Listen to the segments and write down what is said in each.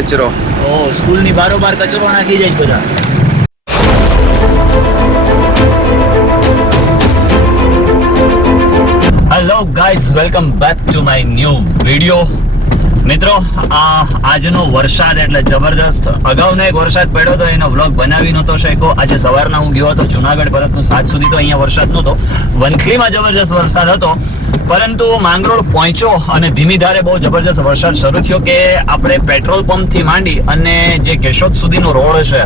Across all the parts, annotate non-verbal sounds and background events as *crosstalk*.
કચરો. ઓ, સ્કૂલની બારોબાર કચરો નાખી જાય બધા. Hello guys welcome back to my new video મિત્રો, આ આજનો વરસાદ એટલે જબરદસ્ત અગાઉનો એક વરસાદ પડ્યો હતો એનો વ્લોગ બનાવી નહોતો શક્યો. આજે સવારના હું ગયો હતો જુનાગઢ પરંતુ સાત સુધી તો અહીંયા વરસાદ નહોતો. વનખલીમાં જબરદસ્ત વરસાદ હતો. પરંતુ માંગરોળ પહોંચ્યો અને ધીમી ધારે બહુ જબરજસ્ત વરસાદ શરૂ થયો કે આપણે પેટ્રોલ પંપથી માંડી અને જે કેશોદ સુધીનો રોડ છે,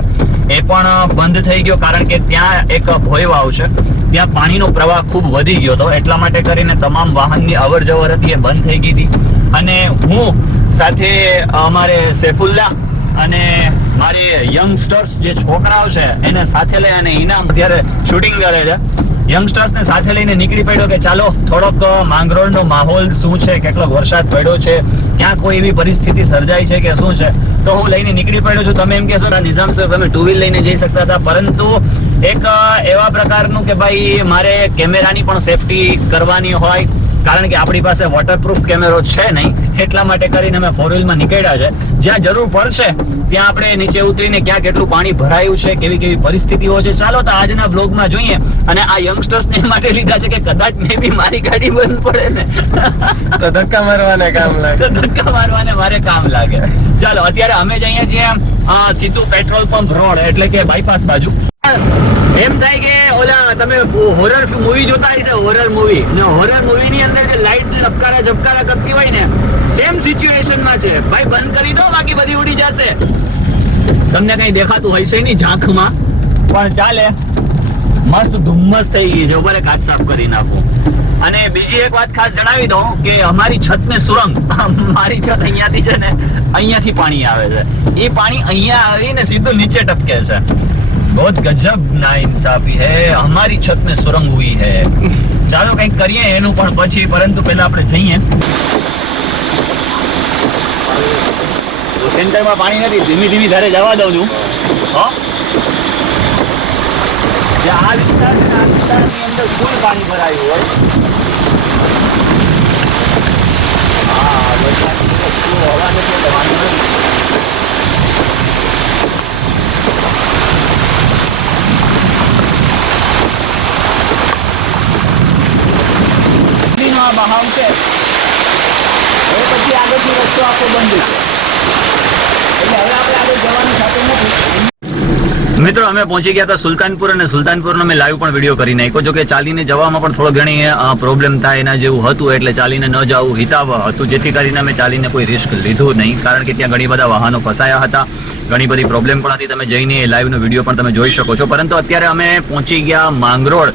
એ પણ બંધ થઈ ગયો કારણ કે ત્યાં એક ભોય વાવ છે ત્યાં પાણીનો પ્રવાહ ખૂબ વધી ગયો હતો. એટલા માટે કરીને તમામ વાહનની અવર જવર હતી, એ બંધ થઈ ગઈ હતી. અને હું સાથે અમારે સેફુલ્લા અને મારી યંગસ્ટર્સ જે છોકરાઓ છે, એને સાથે લઈ અને ઇનામ અત્યારે શૂટિંગ કરે છે. યંગસ્ટર્સને સાથે લઈને નીકળી પડ્યો કે ચાલો, થોડોક માંગરોળનો માહોલ શું છે કેટલો વરસાદ પડ્યો છે, ક્યાં કોઈ એવી પરિસ્થિતિ સર્જાઈ છે કે શું છે? તો હું લઈને નીકળી પડ્યો છું. તમે એમ કહેશો કે નિઝામ સાહેબ, તમે ટુ વ્હીલ લઈને જઈ શકતા હતા, પરંતુ એક એવા પ્રકારનું કે ભાઈ મારે કેમેરાની પણ સેફટી કરવાની હોય કારણ કે આપણી પાસે વોટરપ્રૂફ કેમેરો છે નહીં એટલા માટે કરીને અમે ફોર વ્હીલમાં નીકળ્યા છે. જ્યાં જરૂર પડશે ત્યાં આપણે નીચે ઉતરીને ક્યાં કેટલું પાણી ભરાયું છે કેવી કેવી પરિસ્થિતિઓ છે ચાલો તો આજના બ્લોગમાં જોઈએ. અને આ યંગસ્ટર્સ ને એ માટે લીધા છે કે કદાચ મે બી મારી ગાડી બંધ પડે ને. *laughs* તો ધક્કા મારવાને કામ લાગે. તો ધક્કા મારવાને મારે કામ લાગે. ચાલો અત્યારે અમે જ અહીંયા છીએ સીધું પેટ્રોલ પંપ રોડ એટલે કે બાયપાસ બાજુ. એમ થાય કે, ઓલા, તમે હોરર મૂવી જોતા હશે હોરર મૂવી અને હોરર મૂવી ની અંદર જે લાઈટ લપકારા ઝપકારા કરતી હોય ને સેમ સિચ્યુએશનમાં છે. ભાઈ, બંધ કરી દો, બાકી બધી ઉડી જશે. તમને કઈ દેખાતું હશે નહીં ઝાંખમાં, પણ ચાલે. મસ્ત ધુમ્મસ થઈ ગઈ છે. ઉપર કાચ સાફ કરી નાખું. અને બીજી એક વાત ખાસ જણાવી દઉં કે અમારી છત ને સુરંગ. મારી છત અહીંયાથી છે ને, અહીંયાથી પાણી આવે છે. એ પાણી અહીંયા આવીને સીધું નીચે ટપકે છે. बहुत गजब ना इंसाफी है हमारी छत में सुरंग हुई है ચાલો કંઈક કરીએ એનું પણ પછી પરંતુ પહેલા આપણે જઈએ તો સેન્ટરમાં પાણી નથી ધીમી ધીમી ધારે જવા દઉં છું હો જે આ વિસ્તાર છે ને, આ વિસ્તારની અંદર ફૂલ પાણી ભરાયું હોય હવે પછી આગળથી વસ્તુ આખો બંધ છે એટલે હવે આપણે આગળ જવાનું થતું નથી મિત્રો, અમે પહોંચી ગયા હતા સુલતાનપુર અને સુલતાનપુરનો મેં લાઈવ પણ વીડિયો કરી નાખ્યો. જો કે ચાલીને જવામાં પણ થોડો ઘણી પ્રોબ્લેમ થાય એના જેવું હતું, એટલે ચાલીને ન જવું હિતાવહ હતું. જેથી કરીને અમે ચાલીને કોઈ રિસ્ક લીધું નહીં. કારણ કે ત્યાં ઘણી બધા વાહનો ફસાયા હતા. ઘણી બધી પ્રોબ્લેમ પણ હતી. તમે જઈને એ લાઈવનો વીડિયો પણ તમે જોઈ શકો છો. પરંતુ અત્યારે અમે પહોંચી ગયા માંગરોળ.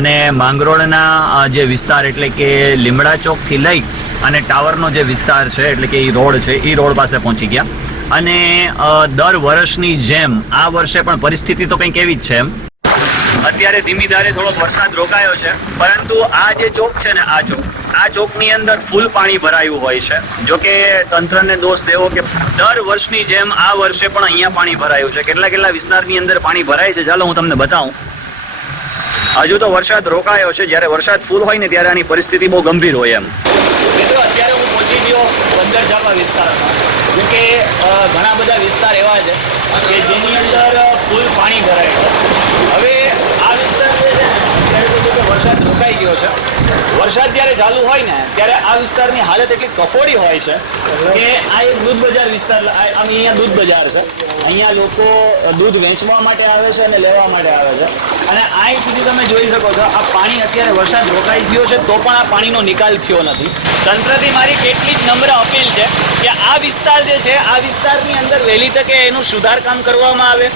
અને માંગરોળના જે વિસ્તાર એટલે કે લીમડા ચોકથી લઈ અને ટાવરનો જે વિસ્તાર છે, એટલે કે એ રોડ છે એ રોડ પાસે પહોંચી ગયા. અને દર વર્ષની જેમ, આ વર્ષે પણ પરિસ્થિતિ તો કંઈક એવી જ છે એમ. અત્યારે ધીમી ધારે થોડોક વરસાદ રોકાયો છે, પરંતુ આ જે ચોક છે ને આ ચોક, આ ચોકની અંદર ફૂલ પાણી ભરાયું હોય છે. જો કે તંત્રને દોષ દેવો કે દર વર્ષની જેમ આ વર્ષે પણ અહીંયા પાણી ભરાયું છે. કેટલા કેટલા વિસ્તારની અંદર પાણી ભરાય છે, ચાલો હું તમને બતાવું. હજુ તો વરસાદ રોકાયો છે, જ્યારે વરસાદ ફૂલ હોય ને ત્યારે આની પરિસ્થિતિ બહુ ગંભીર હોય એમ. મિત્રો, અત્યારે હું પહોંચી ગયો બંદર ઝાપા વિસ્તારમાં. જો કે ઘણા બધા વિસ્તાર એવા છે કે જેની અંદર ફૂલ પાણી ભરાય છે હવે આ વિસ્તાર જે છે ને, અત્યારે તો જો કે વરસાદ છે. વરસાદ જ્યારે ચાલુ હોય ને, ત્યારે આ વિસ્તારની હાલત એટલી કફોડી હોય છે કે આ એક દૂધ બજાર વિસ્તાર આમ અહીંયા દૂધ બજાર છે. અહીંયા લોકો દૂધ વેચવા માટે આવે છે અને લેવા માટે આવે છે. અને અહીં સુધી તમે જોઈ શકો છો, આ પાણી અત્યારે વરસાદ રોકાઈ ગયો છે, તો પણ આ પાણીનો નિકાલ થયો નથી. તંત્રથી મારી કેટલી જ નમ્ર અપીલ છે કે આ વિસ્તાર જે છે, આ વિસ્તારની અંદર વહેલી તકે એનું સુધાર કામ કરવામાં આવે.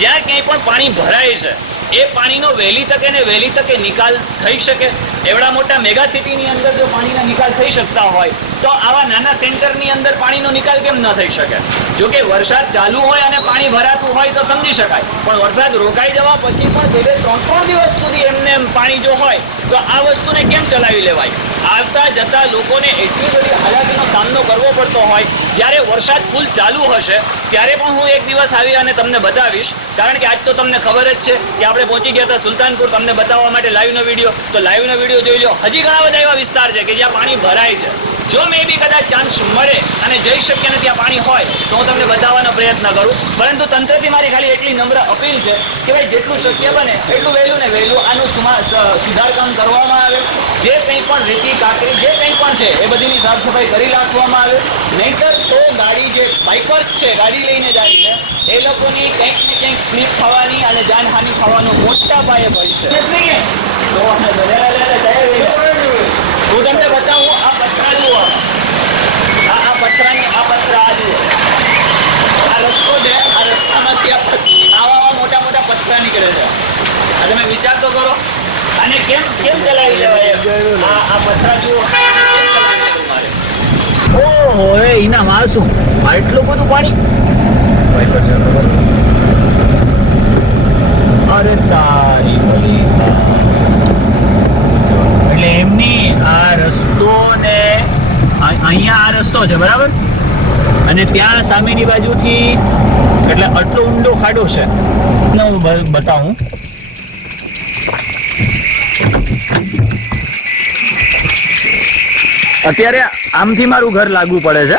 જ્યાં ક્યાંય પણ પાણી ભરાય છે એ પાણીનો વહેલી તકે ને વહેલી તકે નિકાલ થઈ શકે. એવડા મોટા મેગા સિટીની અંદર જો પાણીના નિકાલ થઈ શકતા હોય તો આવા નાના સેન્ટરની અંદર પાણીનો નિકાલ કેમ ન થઈ શકે? જો કે વરસાદ ચાલુ હોય અને પાણી ભરાતું હોય તો સમજી શકાય. પણ વરસાદ રોકાઈ જવા પછી પણ બે ત્રણ ત્રણ દિવસ સુધી એમને એમ પાણી જો હોય, તો આ વસ્તુને કેમ ચલાવી લેવાય? આવતા જતા લોકોને એટલી બધી હાલાકીનો સામનો કરવો પડતો હોય. જ્યારે વરસાદ ફૂલ ચાલુ હશે, ત્યારે પણ હું એક દિવસ આવી અને તમને બતાવીશ. કારણ કે આજ તો તમને ખબર જ છે કે આપણે પહોંચી ગયા હતા સુલતાનપુર. તમને બતાવવા માટે લાઈવનો વીડિયો. તો લાઈવનો વીડિયો જોઈ લો હજી ઘણા બધા એવા વિસ્તાર છે કે જ્યાં પાણી ભરાય છે. જો મે બી કદાચ ચાન્સ મળે અને જઈ શકીએ અને ત્યાં પાણી હોય તો હું તમને બતાવવાનો પ્રયત્ન કરું. પરંતુ તંત્રથી મારી ખાલી એટલી નમ્ર અપીલ છે કે ભાઈ જેટલું શક્ય બને એટલું વહેલું ને વહેલું આનું સુધારકામ કરવામાં આવે. જે કંઈ પણ રેતી કાંકરી જે કંઈ પણ છે એ બધીની સાફ સફાઈ કરી નાખવામાં આવે. નહીંતર તો ગાડી જે બાઇકર્સ છે ગાડી લઈને જાય છે એ લોકોની કંઈક ને કંઈક સ્લીપ થવાની અને જાનહાનિ થવાનો મોટા પાયે ભય છે. તો અમે બધા. હું તમને બતાવું આ આ આ પથરાની આ રસ્તો છે, આ રસ્તામાંથી આ આવા આવા મોટા મોટા પથરા નીકળે છે. આ તમે વિચાર તો કરો. આને કેમ કેમ ચલાવી લેવાય આ પથરા જુઓ. ઓહો, એ એના માસું આટલું બધું પાણી? અરે તારી એમની આ રસ્તો ને આ- અહીંયા આ રસ્તો છે, બરાબર? અને ત્યાં સામેની બાજુથી, એટલે આટલો ઊંડો ખાડો છે. હું બતાવું. અત્યારે આમથી મારું ઘર લાગુ પડે છે.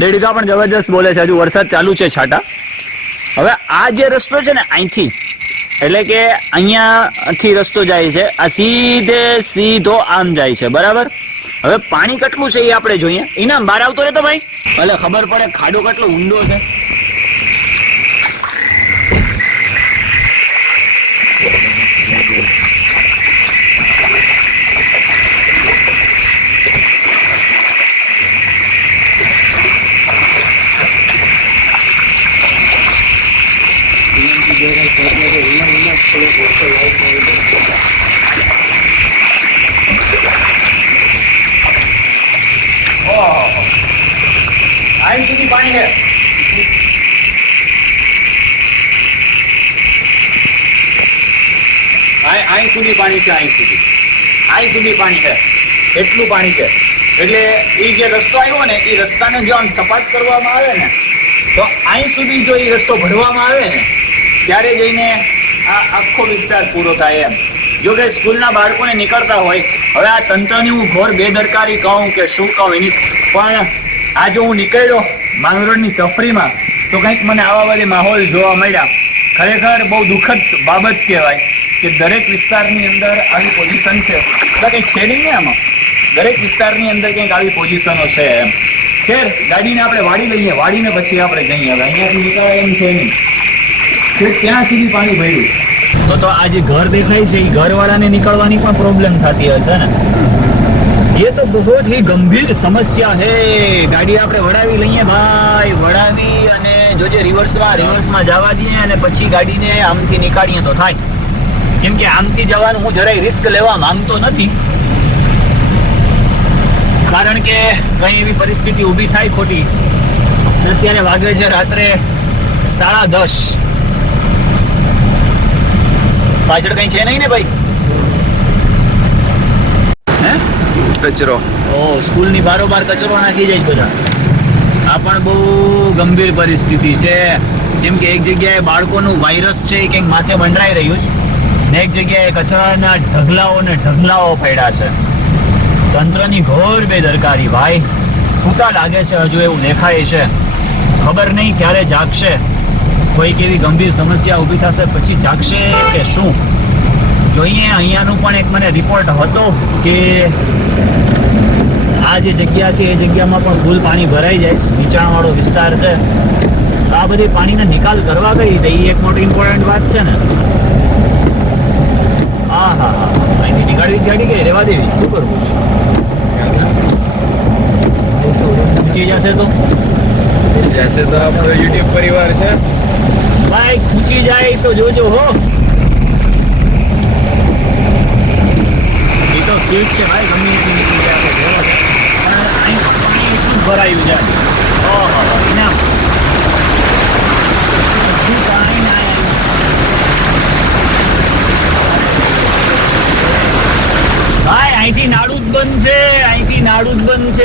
દેડકા પણ જબરજસ્ત બોલે છે, હજુ વરસાદ ચાલુ છે છાટા. હવે આ જે રસ્તો છે ને અહીંથી એટલે કે અહીંયાથી રસ્તો જાય છે, આ સીધે સીધો આમ જાય છે, બરાબર? હવે પાણી કેટલું છે એ આપણે જોઈએ. ઇનામ બહાર આવતો રહેતો ભાઈ. ભલે ખબર પડે ખાડો કેટલો ઊંડો છે આઈ સુધી પાણી છે આઈ સુધી પાણી છે અહીં સુધી. અહીં સુધી પાણી છે. એટલું પાણી છે. એટલે એ જે રસ્તો આવ્યો ને એ રસ્તાને જો આમ સપાટ કરવામાં આવે ને, તો અહીં સુધી જો એ રસ્તો ભરવામાં આવે ને, ત્યારે જઈને આ આખો વિસ્તાર પૂરો થાય એમ. જો કે સ્કૂલના બાળકોને નીકળતા હોય, હવે આ તંત્રની હું ઘોર બેદરકારી કહું કે શું કહું એની, પણ આજે હું નીકળ્યો માંગરોળની તફરીમાં તો કંઈક મને આવા બધી માહોલ જોવા મળ્યા. ખરેખર બહુ દુઃખદ બાબત કહેવાય કે દરેક વિસ્તારની અંદર આવી પોઝિશન છે. બધા કંઈ છે નહીં આમાં? દરેક વિસ્તારની અંદર કંઈક આવી પોઝિશનો છે એમ. ખેર, ગાડીને આપણે વાળી લઈએ. વાળીને પછી આપણે જઈએ. હવે અહીંયાથી નીકળાય એમ છે નહીં. છેક ત્યાં સુધી પાણી ભર્યું? તો તો આ જે ઘર દેખાય છે, એ ઘરવાળાને નીકળવાની પણ પ્રોબ્લેમ થતી હશે ને? ये तो बहुत ही गंभीर समस्या है ગાડી આપણે વડાવી લઈએ ભાઈ વડાવી અને જોજે રિવર્સમાં રિવર્સમાં જવા દઈએ અને પછી ગાડીને આમથી નીકાળીએ તો થાય કેમ કે આમથી જવાનું હું જરાય રિસ્ક લેવા માંગતો નથી કારણ કે કઈ એવી પરિસ્થિતિ ઊભી થાય ખોટી અને અત્યારે વાગે છે રાત્રે સાડા દસ પાછળ કઈ છે નહીં ને ભાઈ હે કચરો. ઓ, સ્કૂલની બારોબાર કચરો નાખી જાય બધા. આ પણ બહુ ગંભીર પરિસ્થિતિ છે. જેમ કે એક જગ્યાએ બાળકોનું વાયરસ છે એ કંઈક માથે મંડરાઈ રહ્યું છે ને એક જગ્યાએ કચરાના ઢગલાઓ ને ઢગલાઓ પડ્યા છે. તંત્રની ઘોર બેદરકારી ભાઈ. સૂતા લાગે છે હજુ એવું દેખાય છે. ખબર નહીં ક્યારે જાગશે. કોઈ કેવી ગંભીર સમસ્યા ઊભી થશે, પછી જાગશે કે શું? જોઈએ, અહીંયાનું પણ એક મને રિપોર્ટ હતો કે આ જે જગ્યા છે એ જગ્યામાં પણ ફૂલ પાણી ભરાઈ જાય નીચાણવાળો વિસ્તાર છે. તો આ બધી પાણીનો નિકાલ કરવા ગઈ તો એ એક મોટી ઇમ્પોર્ટન્ટ વાત છે ને. હા હા હા. અહીંથી નીકાળવી ગાડી ગઈ રેવા દેવી. શું કરવું છે? ઊંચી જશે તો? જશે તો આપણો યુટ્યુબ પરિવાર છે. ભાઈ ખૂંચી જાય તો જોજો હો એ તો ઠીક છે ભરાયું જાય અહીંથી નાડું જ બંધ છે, અહીંથી નાડું જ બંધ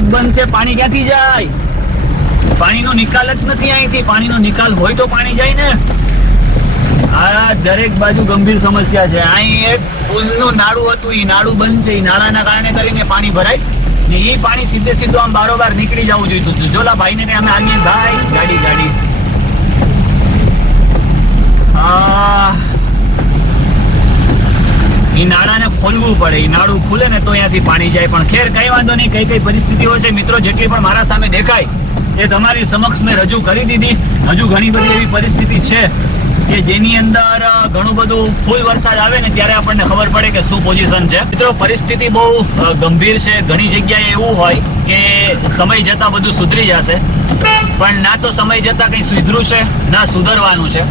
જ બંધ છે, પાણી ક્યાંથી જાય? પાણીનો નિકાલ જ નથી અહીંથી. પાણીનો નિકાલ હોય તો પાણી જાય ને. આ દરેક બાજુ ગંભીર સમસ્યા છે. અહીં એક પુલનું નાળું હતું એ નાળું બંધ છે એ નાળાના કારણે કરીને પાણી ભરાય. ને એ પાણી સીધે સીધું આમ બારોબાર નીકળી જવું જોઈતું હતું. જોલા ભાઈને ને અમે આવીએ ભાઈ ગાડી ગાડી. એ નાળાને ખોલવું પડે. એ નાળું ખુલે ને તો અહીંયાથી પાણી જાય. પણ ખેર, કઈ વાંધો નહીં. કઈ કઈ પરિસ્થિતિઓ છે? મિત્રો, જેટલી પણ મારા સામે દેખાય, એ તમારી સમક્ષ મેં રજૂ કરી દીધી. હજુ ઘણી બધી એવી પરિસ્થિતિ છે. કે જેની અંદર ઘણું બધું ફૂલ વરસાદ આવે ને ત્યારે આપણને ખબર પડે કે શું પોઝિશન છે. મિત્રો, પરિસ્થિતિ બહુ ગંભીર છે. ઘણી જગ્યાએ એવું હોય કે સમય જતા બધું સુધરી જશે. પણ ના તો સમય જતા કંઈ સુધર્યું છે, ના સુધરવાનું છે.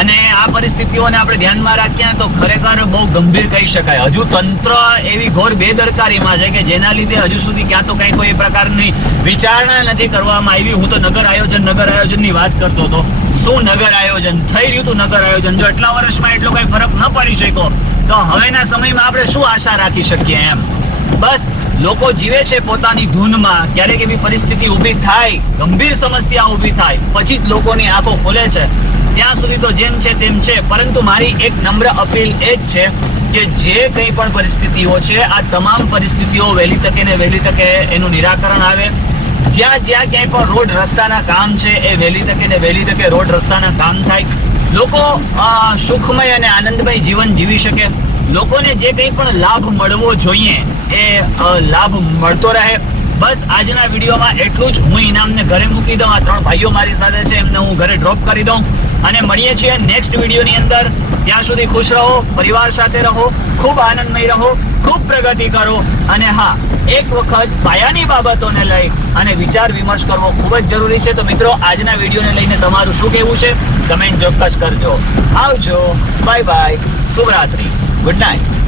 અને આ પરિસ્થિતિઓને આપણે ધ્યાનમાં રાખીએ તો ખરેખર બહુ ગંભીર કહી શકાય. હજુ તંત્ર એવી ઘોર બેદરકારીમાં છે કે જેના લીધે હજુ સુધી ક્યાં તો કઈ કોઈ પ્રકારની વિચારણા નથી કરવામાં આવી. હું તો નગર આયોજન, નગર આયોજનની વાત કરતો હતો. શું નગર આયોજન? થઈ રહ્યું હતું નગર આયોજન? જો એટલા વર્ષમાં એટલો કઈ ફરક ન પડી શક્યો, તો હવેના સમયમાં આપણે શું આશા રાખી શકીએ એમ? બસ, લોકો જીવે છે પોતાની ધૂનમાં. ક્યારેક એવી પરિસ્થિતિ ઊભી થાય, ગંભીર સમસ્યા ઊભી થાય, પછી જ લોકોની આંખો ખોલે છે. ત્યાં સુધી તો જેમ છે તેમ છે. પરંતુ મારી એક નમ્ર અપીલ એ જ છે કે જે કંઈ પણ પરિસ્થિતિઓ છે, આ તમામ પરિસ્થિતિઓ વહેલી તકે ને વહેલી તકે એનું નિરાકરણ આવે. જ્યાં જ્યાં ક્યાંય પણ રોડ રસ્તાના કામ છે, એ વહેલી તકે ને વહેલી તકે રોડ રસ્તાના કામ થાય. લોકો સુખમય અને આનંદમય જીવન જીવી શકે. લોકોને જે કંઈ પણ લાભ મળવો જોઈએ, એ લાભ મળતો રહે. બસ આજના વિડીયોમાં એટલું જ. હું ઇનામને ઘરે મૂકી દઉં. આ ત્રણ ભાઈઓ મારી સાથે છે, એમને હું ઘરે ડ્રોપ કરી દઉં. અને મળીએ છીએ નેક્સ્ટ વિડીયોની અંદર. ત્યાં સુધી ખુશ રહો, પરિવાર સાથે રહો, ખૂબ આનંદમય રહો, ખૂબ પ્રગતિ કરો. અને હા, એક વખત પાયાની બાબતોને લઈ અને વિચાર વિમર્શ કરવો ખૂબ જ જરૂરી છે. તો મિત્રો, આજના વિડીયોને લઈને તમારું શું કહેવું છે? કમેન્ટ ચોક્કસ કરજો. આવજો. Bye bye શુભરાત્રી. Good night